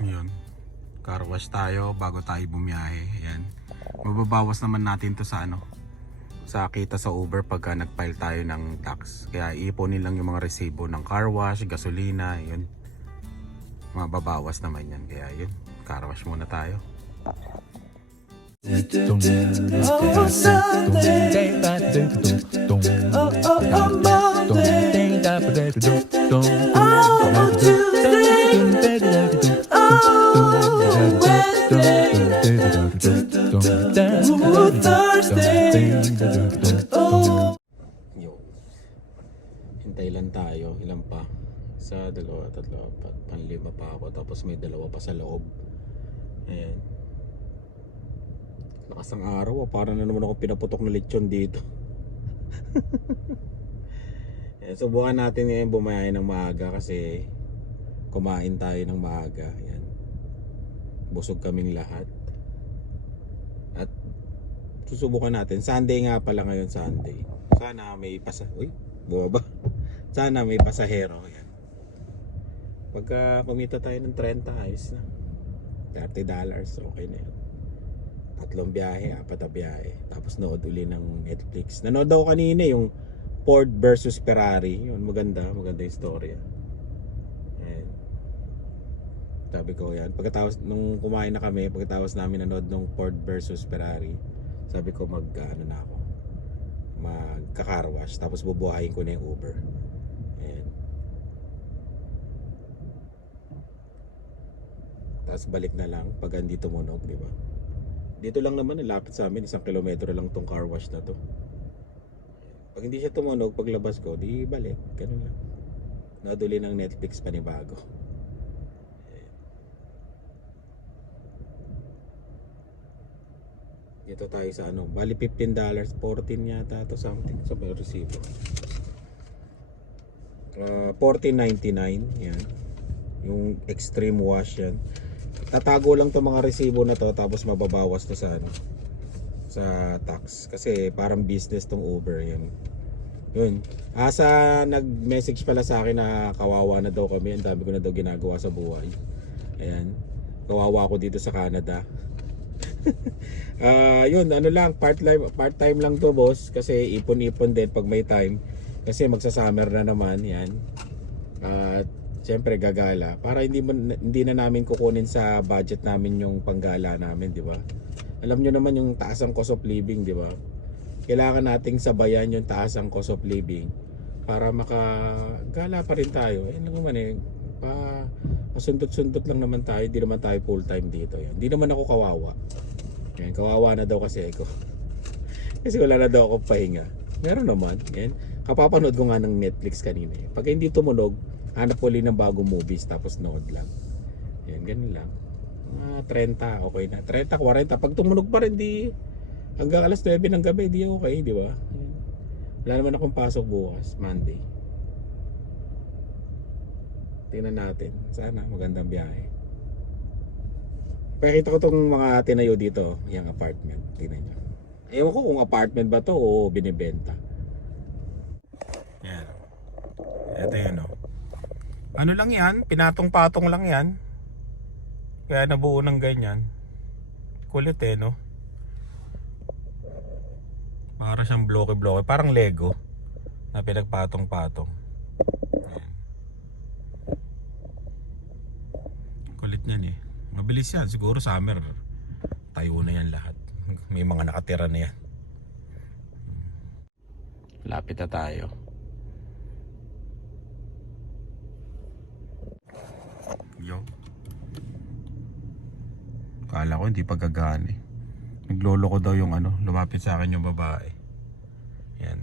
Yun. Car wash tayo bago tayo bumiyahe. Ayan. Mababawas naman natin to sa ano sa kita sa Uber pagka nag-file tayo ng tax. Kaya iiponin lang yung mga resibo ng car wash, gasolina, yun. Mababawas naman yan. Kaya yun, car wash muna tayo. Oh, Yo. Hintay lang tayo. Ilan pa? Isa, dalawa, tatlo, apat, panlima pa ako. Tapos may dalawa pa sa loob. Ayan. Lakas ng araw. ah. Parang na naman ako pinaputok na lechon dito. Ayan, subukan natin ngayon bumayahe ng maaga kasi kumain tayo ng maaga. Ayan. Busog kaming lahat. At susubukan natin. Sunday nga pala ngayon, Sunday. Sana may pasa... Uy, bumaba. Sana may pasahero. Yan. Pagka kumita tayo ng 30, ayos na. 30 dollars, okay na yan. Tatlong biyahe, apat na biyahe. Tapos nood uli ng Netflix. Nanood ako kanina yung Ford versus Ferrari. Yun, maganda. Maganda yung story. Ayan. Sabi ko yan. Pagkatapos, nung kumain na kami, pagkatapos namin nanood ng Ford versus Ferrari, sabi ko mag, ano na ako, magkakarwash. Tapos bubuhayin ko na yung Uber. Ayan. Tapos balik na lang pag hindi tumunog, di ba? Dito lang naman, lapit sa amin, isang kilometro lang tong car wash na to. Pag hindi siya tumunog, paglabas ko, di balik. Ganun lang. Naduli ng Netflix panibago. Dito tayo sa ano, bali 15 dollars, 14 yata to something sa may resibo. Uh, 14.99 yan. Yung extreme wash yan. Tatago lang to mga resibo na to tapos mababawas to sa ano sa tax kasi parang business tong Uber yan. Yun. Asa nag-message pala sa akin na kawawa na daw kami. Ang dami ko na daw ginagawa sa buhay. Ayan. Kawawa ako dito sa Canada. Ah, yun, ano lang, part-time part-time lang to, boss, kasi ipon-ipon din pag may time. Kasi magsa-summer na naman, 'yan. At syempre gagala para hindi man, hindi na namin kukunin sa budget namin yung panggala namin, di ba? Alam nyo naman yung taas ang cost of living, di ba? Kailangan nating sabayan yung taas ang cost of living para makagala pa rin tayo. Eh, ano naman eh, pa pasundot-sundot lang naman tayo, hindi naman tayo full time dito. Yan. Hindi naman ako kawawa. Yan, kawawa na daw kasi ako. kasi wala na daw akong pahinga. Meron naman. Yan. Kapapanood ko nga ng Netflix kanina. Eh. Pag hindi tumunog, hanap uli ng bagong movies tapos nood lang. Yan, ganun lang. Mga 30, okay na. 30, 40. Pag tumunog pa rin, di hanggang alas 9 ng gabi, di okay, di ba? Wala naman akong pasok bukas, Monday. Tingnan natin. Sana magandang biyahe. Pakita ko tong mga tinayo dito, yung apartment. Tingnan nyo. Ewan ko kung apartment ba to o binibenta. Yan. Ito yun o. Ano lang yan? Pinatong-patong lang yan. Kaya nabuo ng ganyan. Kulit eh no? Para siyang bloke-bloke. Parang Lego. Na pinagpatong-patong. Ayan. Kulit niyan eh. Mabilis yan. Siguro summer. Tayo na yan lahat. May mga nakatira na yan. Lapit na tayo. Yo. Kala ko hindi pa gagaan eh. Naglolo ko daw yung ano, lumapit sa akin yung babae. Yan.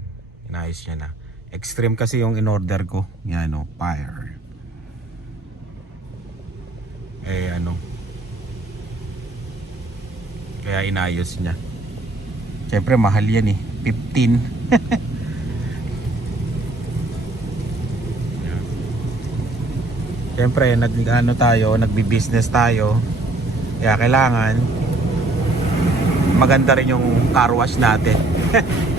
Inayos niya na. Extreme kasi yung in-order ko. Yan o, fire. Eh ano. Kaya inayos niya. Siyempre mahal yan eh. 15. Yan. Siyempre nag ano tayo, nagbi-business tayo. Kaya kailangan maganda rin yung car wash natin.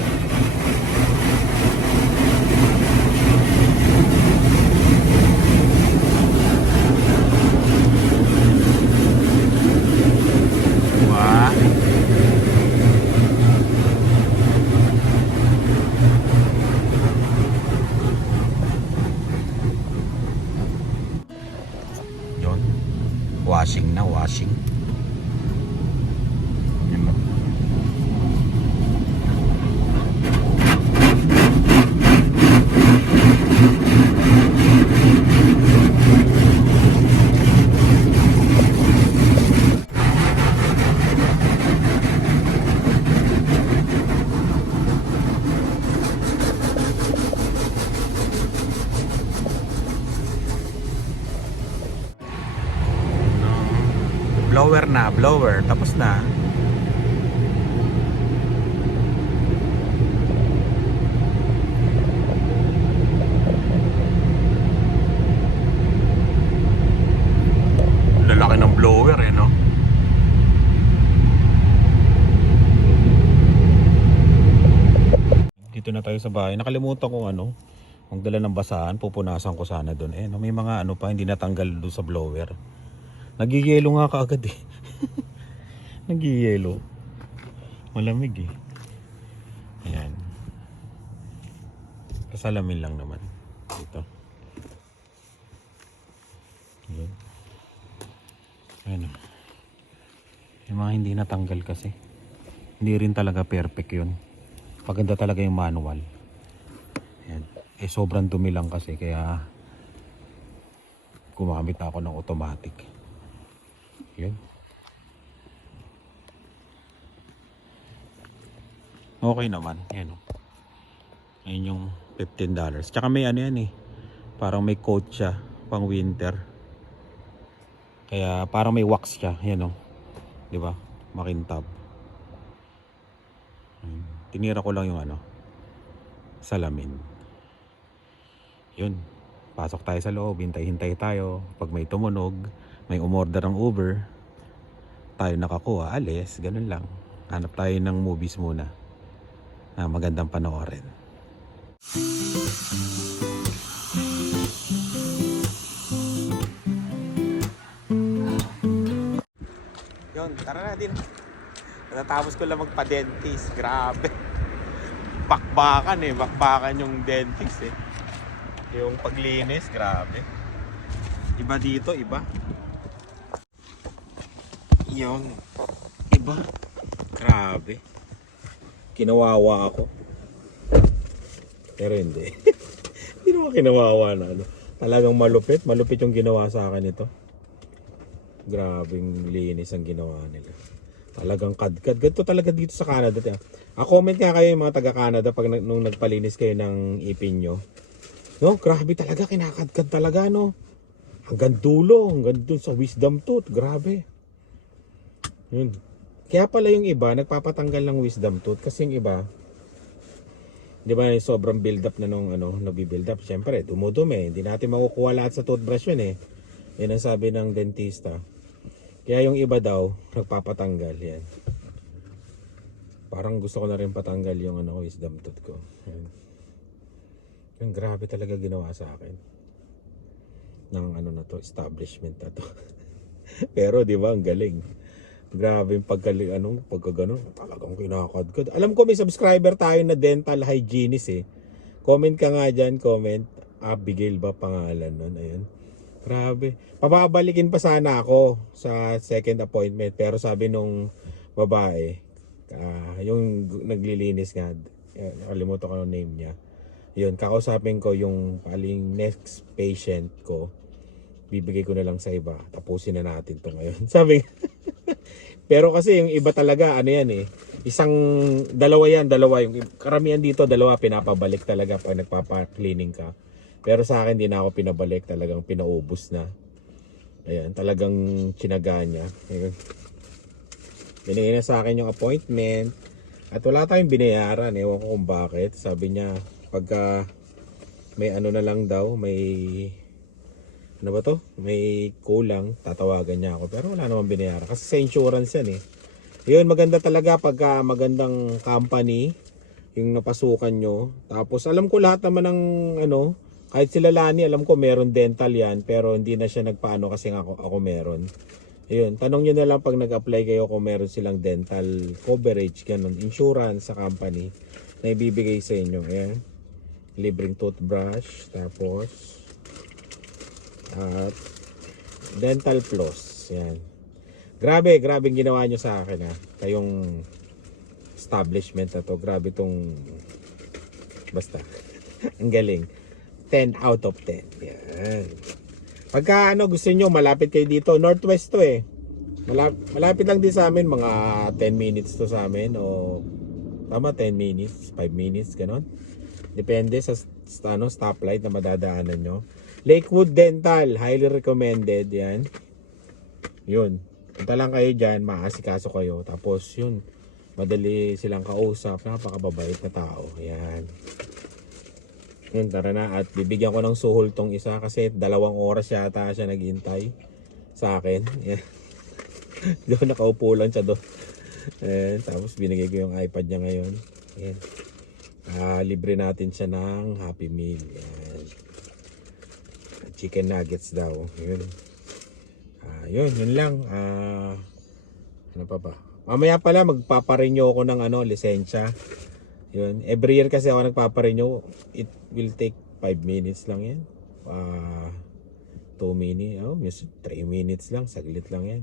Washing na, washing. Yan ba? Blower. Tapos na. Lalaki ng blower eh, no? Dito na tayo sa bahay. Nakalimutan kong ano, magdala ng basahan, pupunasan ko sana doon. Eh, no, may mga ano pa, hindi natanggal doon sa blower. Nagiyelo nga kaagad eh. Nagiyelo. Malamig eh. Ayan. Kasalamin lang naman. Dito. Ayan. Ayan o. Yung mga hindi natanggal kasi. Hindi rin talaga perfect yun. Paganda talaga yung manual. Ayan. Eh sobrang dumi lang kasi kaya gumamit ako ng automatic. Yun. Okay naman. Yan o. Ayun yung $15. Tsaka may ano yan eh. Parang may coat siya. Pang winter. Kaya parang may wax siya. Yan o. Di ba? Makintab. Ayun. Tinira ko lang yung ano. Salamin. Yun. Pasok tayo sa loob. Hintay-hintay tayo. Pag may tumunog, may umorder ng Uber. Tayo nakakuha. Alis. Ganun lang. Hanap tayo ng movies muna. Na magandang panoorin. Yun, tara na din. Natapos ko lang magpa-dentist. Grabe. Bakbakan eh. Bakbakan yung dentist eh. Yung paglinis, grabe. Iba dito, iba. Yun. Iba. Grabe. Kinawawa ako. Pero hindi. hindi naman kinawawa na ano. Talagang malupit. Malupit yung ginawa sa akin ito. Grabing linis ang ginawa nila. Talagang kadkad. Ganito talaga dito sa Canada. Ah, comment nga kayo yung mga taga-Canada pag nag- nung nagpalinis kayo ng ipin nyo. No, grabe talaga. Kinakadkad talaga, no. Hanggang dulo. Hanggang dun sa wisdom tooth. Grabe. Yun. Kaya pala yung iba, nagpapatanggal ng wisdom tooth. Kasi yung iba, di ba, sobrang build up na nung ano, nabibuild up. Siyempre, dumudumi. Hindi natin makukuha lahat sa toothbrush yun eh. Yan ang sabi ng dentista. Kaya yung iba daw, nagpapatanggal. Yan. Parang gusto ko na rin patanggal yung ano, wisdom tooth ko. Yan. Yung grabe talaga ginawa sa akin. Ng ano na to, establishment na to. Pero di ba, ang galing. Grabe yung paggaling, anong, pagkaganon, talagang kinakadkad. Alam ko may subscriber tayo na dental hygienist eh. Comment ka nga dyan, comment. Abigail ba pangalan nun? Ayan. Grabe. Papabalikin pa sana ako sa second appointment. Pero sabi nung babae, ah, yung naglilinis nga, eh, nakalimutan ko ng name niya. Yun, kakausapin ko yung paling next patient ko. Bibigay ko na lang sa iba. Tapusin na natin to ngayon. Sabi, pero kasi yung iba talaga, ano yan eh. Isang, dalawa yan, dalawa. Yung karamihan dito, dalawa pinapabalik talaga pag nagpapa-cleaning ka. Pero sa akin, di na ako pinabalik. Talagang pinaubos na. Ayan, talagang chinaga niya. Binigay na sa akin yung appointment. At wala tayong binayaran. Ewan ko kung bakit. Sabi niya, pagka may ano na lang daw, may ano ba to? May kulang, tatawagan niya ako. Pero wala naman binayaran. Kasi sa insurance yan eh. Yun, maganda talaga pagka magandang company yung napasukan nyo. Tapos alam ko lahat naman ng ano, kahit sila Lani, alam ko meron dental yan. Pero hindi na siya nagpaano kasi ako, ako meron. Ayun, tanong nyo na lang pag nag-apply kayo kung meron silang dental coverage, ganun, insurance sa company na ibibigay sa inyo. Ayan. Libreng toothbrush, tapos at dental floss. Yan. Grabe, grabe ginawa nyo sa akin ha. Kayong establishment na to. Grabe tong basta. ang galing. 10 out of 10. Yan. Pagka ano gusto nyo, malapit kayo dito. Northwest to eh. Malapit, malapit lang din sa amin. Mga 10 minutes to sa amin. O tama 10 minutes, 5 minutes, ganon. Depende sa ano, stoplight na madadaanan nyo. Lakewood Dental, highly recommended yan. Yun. Punta lang kayo dyan, maasikaso kayo. Tapos yun, madali silang kausap. Napakababait na tao. Yan. Yun, tara na. At bibigyan ko ng suhol tong isa kasi dalawang oras yata siya naghintay sa akin. Yan. doon nakaupo lang siya doon. Ayan, tapos binigay ko yung iPad niya ngayon. Yan. Ah, libre natin siya ng Happy Meal. Yan. Chicken nuggets daw. Yun. Ah, yun, yun lang. Ah, ano pa ba? Mamaya pala magpaparenew ako ng ano, lisensya. Yun. Every year kasi ako nagpaparenew. It will take 5 minutes lang yan. Ah, 2 minutes. Oh, 3 minutes lang. Saglit lang yan.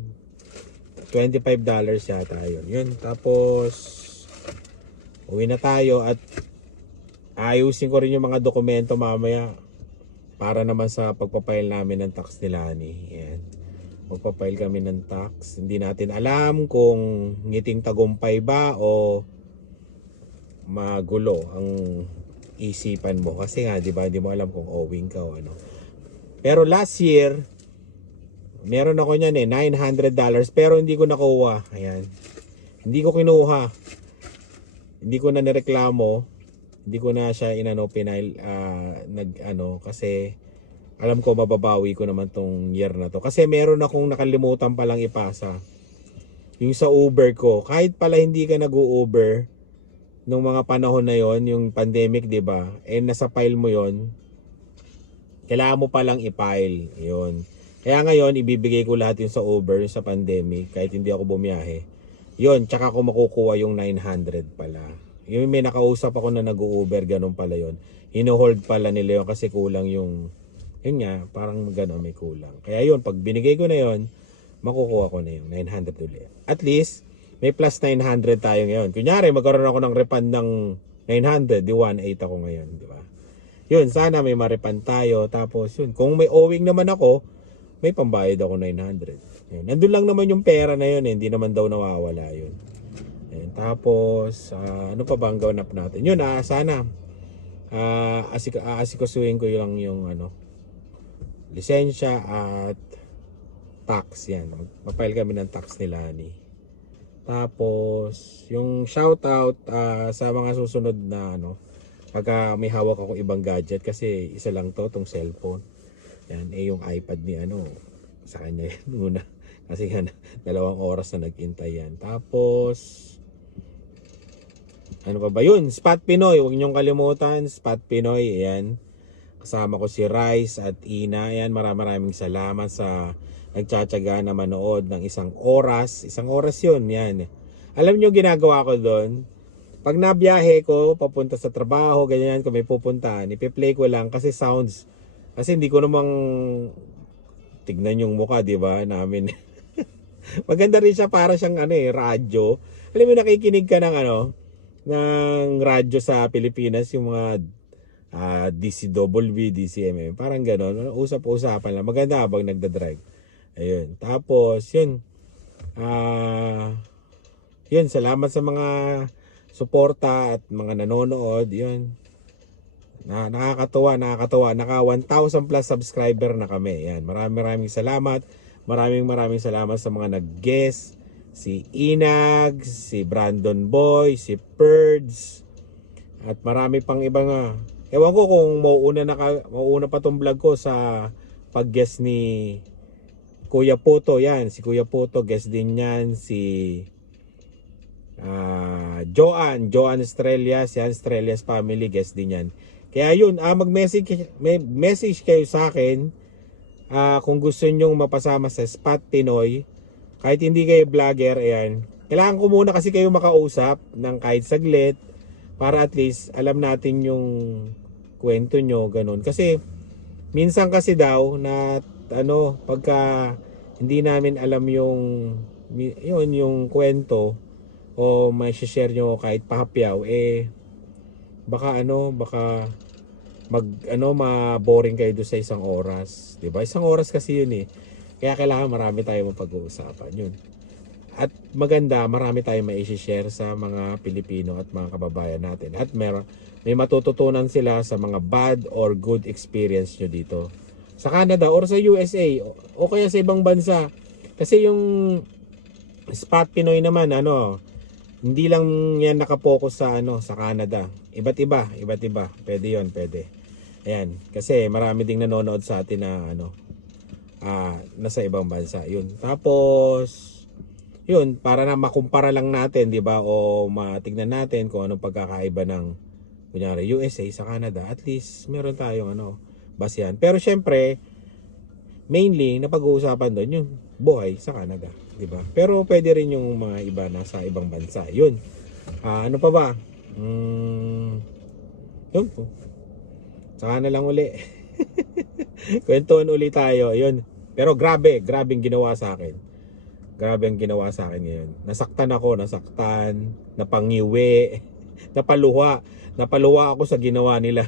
$25 yata yun. Yun. Tapos, uwi na tayo at ayusin ko rin yung mga dokumento mamaya para naman sa pagpapail namin ng tax ni Lani. Yan. Magpapail kami ng tax. Hindi natin alam kung ngiting tagumpay ba o magulo ang isipan mo. Kasi nga, di ba, hindi mo alam kung owing ka o ano. Pero last year, meron ako niyan eh, $900 pero hindi ko nakuha. Ayan. Hindi ko kinuha. Hindi ko na nireklamo. Hindi ko na siya inano pinail ah, nag ano kasi alam ko mababawi ko naman tong year na to. Kasi meron akong nakalimutan palang ipasa. Yung sa Uber ko, kahit pala hindi ka nag-Uber nung mga panahon na yon, yung pandemic, 'di ba? Eh nasa file mo yon. Kailangan mo palang i-file. 'Yon. Kaya ngayon, ibibigay ko lahat yung sa Uber, yung sa pandemic, kahit hindi ako bumiyahe. Yun, tsaka ko makukuha yung 900 pala. Yung may nakausap ako na nag-Uber, ganun pala yun. Hino-hold pala nila yun kasi kulang yung, yun nga, parang gano'n may kulang. Kaya yun, pag binigay ko na yun, makukuha ko na yung 900 ulit. At least, may plus 900 tayo ngayon. Kunyari, magkaroon ako ng refund ng 900, di 18 ako ngayon, di ba? Yun, sana may ma-refund tayo. Tapos yun, kung may owing naman ako, may pambayad ako 900. Ayun. Nandun lang naman yung pera na yun, eh. hindi naman daw nawawala yun. Ayun. Tapos, ah, ano pa ba ang gawanap natin? Yun, ah, sana, ah, asik aasikasuhin ko lang yung ano, lisensya at tax yan. Magpapile kami ng tax ni Lani. Tapos, yung shoutout ah, sa mga susunod na ano, pagka may hawak ako ibang gadget kasi isa lang to, tong cellphone. Yan, eh yung iPad ni ano, sa kanya yan muna. Kasi nga, dalawang oras na nag-intay yan. Tapos, ano pa ba yun? Spot Pinoy, huwag niyong kalimutan. Spot Pinoy, yan. Kasama ko si Rice at Ina. Yan, maraming maraming salamat sa nagtsatsaga na manood ng isang oras. Isang oras yun, yan. Alam niyo ginagawa ko doon? Pag nabiyahe ko, papunta sa trabaho, ganyan, kung may pupuntahan, ipi-play ko lang kasi sounds kasi hindi ko namang tignan yung mukha, di ba, namin. Maganda rin siya para siyang ano eh, radyo. Alam mo, nakikinig ka ng ano, ng radyo sa Pilipinas, yung mga ah, DCW, DCMM, parang gano'n. Usap-usapan lang. Maganda habang nagdadrive. Ayun. Tapos, yun. Ah, yun, salamat sa mga suporta at mga nanonood. Yun. Na, nakakatuwa, nakakatuwa. Naka 1,000 plus subscriber na kami. Yan. Maraming maraming salamat. Maraming maraming salamat sa mga nag-guest. Si Inag, si Brandon Boy, si Purds. At marami pang iba nga. Ewan ko kung mauuna, na mauuna pa tong vlog ko sa pag-guest ni Kuya Puto. Yan, si Kuya Puto, guest din yan. Si ah Joan, Joan Estrella, si Estrellas family, guest din yan. Kaya yun, ah, mag-message, may message kayo sa akin ah, kung gusto nyong mapasama sa Spot Pinoy. Kahit hindi kayo vlogger, ayan. Kailangan ko muna kasi kayo makausap ng kahit saglit para at least alam natin yung kwento nyo, ganun. Kasi minsan kasi daw na ano, pagka hindi namin alam yung yun yung kwento o may share nyo kahit pahapyaw eh baka ano baka mag ano ma-boring kayo doon sa isang oras, 'di ba? Isang oras kasi 'yun eh. Kaya kailangan marami tayong mapag-uusapan 'yun. At maganda, marami tayong mai-share sa mga Pilipino at mga kababayan natin. At meron may matututunan sila sa mga bad or good experience nyo dito. Sa Canada or sa USA o kaya sa ibang bansa. Kasi yung Spot Pinoy naman ano, hindi lang yan nakapokus sa ano sa Canada. Iba't iba, iba't iba. Pwede 'yon, pwede. Ayan, kasi marami ding nanonood sa atin na ano ah nasa ibang bansa. 'Yun. Tapos yun, para na makumpara lang natin, 'di ba? O matignan natin kung anong pagkakaiba ng kunyari USA sa Canada. At least meron tayong ano basehan. Pero syempre, mainly napag-uusapan doon yung buhay sa Canada, 'di ba? Pero pwede rin yung mga iba na sa ibang bansa. 'Yun. Ah, ano pa ba? Mm, yun po. Saka na lang uli. Kwentuhan uli tayo. Yun. Pero grabe, grabe ang ginawa sa akin. Grabe ang ginawa sa akin ngayon. Nasaktan ako, nasaktan, napangiwi, napaluha. Napaluha ako sa ginawa nila.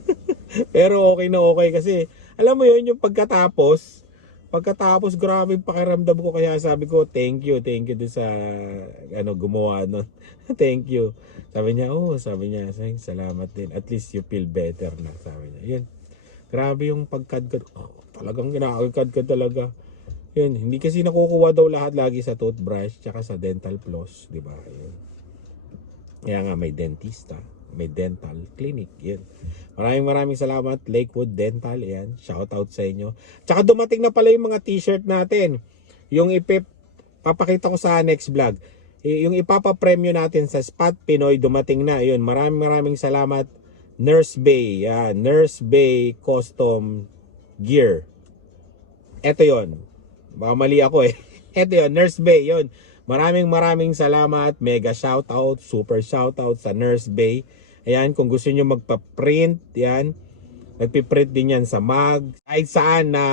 Pero okay na okay kasi alam mo yun yung pagkatapos pagkatapos grabe pakiramdam ko kaya sabi ko thank you thank you dun sa ano gumawa nun thank you sabi niya oh sabi niya "Say, salamat din at least you feel better na sabi niya yun grabe yung pagkadkad oh, talagang kinakagkad ka talaga yun hindi kasi nakukuha daw lahat lagi sa toothbrush tsaka sa dental floss di ba yun kaya nga may dentista may dental clinic. Yan. Maraming maraming salamat Lakewood Dental. Yan. Shout out sa inyo. Tsaka dumating na pala yung mga t-shirt natin. Yung ipip papakita ko sa next vlog. Yung ipapapremyo natin sa Spot Pinoy dumating na. Yun. Maraming maraming salamat Nurse Bay. Yan. Nurse Bay Custom Gear. Ito yon. Baka mali ako eh. Ito yon. Nurse Bay. Yun. Maraming maraming salamat. Mega shoutout, super shoutout sa Nurse Bay. Ayan, kung gusto nyo magpa-print, yan. Nagpiprint din yan sa mag. Kahit saan na,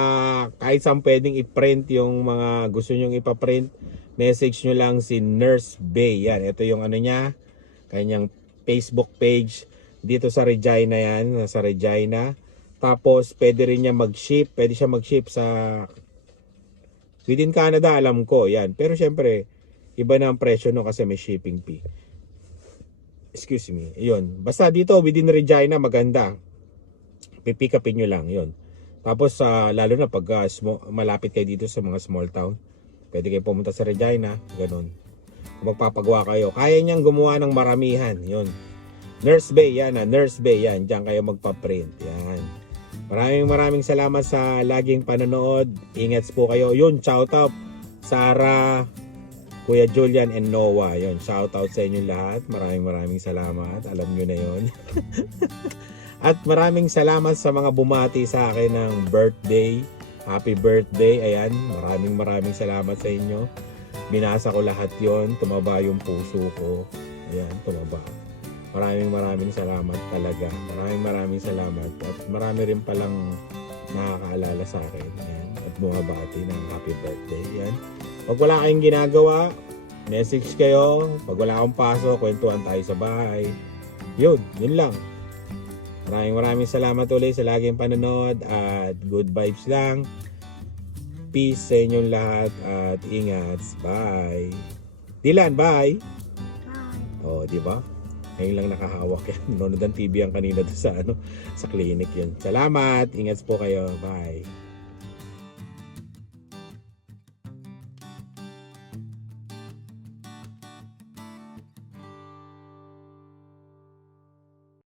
kahit saan pwedeng i-print yung mga gusto nyo ipa-print, message nyo lang si Nurse Bay. Yan, ito yung ano niya, kanyang Facebook page. Dito sa Regina yan, nasa Regina. Tapos, pwede rin niya mag-ship. Pwede siya mag-ship sa within Canada, alam ko. Yan. Pero syempre, iba na ang presyo no kasi may shipping fee. Excuse me. Yun. Basta dito, within Regina, maganda. Pipick upin nyo lang. Yun. Tapos, sa lalo na pag smo- malapit kayo dito sa mga small town, pwede kayo pumunta sa Regina. Ganun. Kung magpapagawa kayo. Kaya niyang gumawa ng maramihan. Yun. Nurse Bay, yan ah. Nurse Bay, yan. Diyan kayo magpa-print. Yan. Maraming maraming salamat sa laging panonood. Ingat po kayo. Yun, shout out. Sarah, Kuya Julian and Noah. Yun, shout out sa inyo lahat. Maraming maraming salamat. Alam nyo na yun. At maraming salamat sa mga bumati sa akin ng birthday. Happy birthday. Ayan, maraming maraming salamat sa inyo. Binasa ko lahat yon Tumaba yung puso ko. Ayan, tumaba. Maraming maraming salamat talaga. Maraming maraming salamat. At marami rin palang nakakaalala sa akin. Ayan, at bumabati ng happy birthday. Ayan. Pag wala kayong ginagawa, message kayo. Pag wala akong pasok, kwentuhan tayo sa bahay. Yun, yun lang. Maraming maraming salamat ulit sa laging panonood at good vibes lang. Peace sa inyong lahat at ingat. Bye. Dilan, bye. Oh, di ba? Ngayon lang nakahawak yan. Nanonood ng TV ang kanina doon sa ano, sa clinic yun. Salamat. Ingat po kayo. Bye.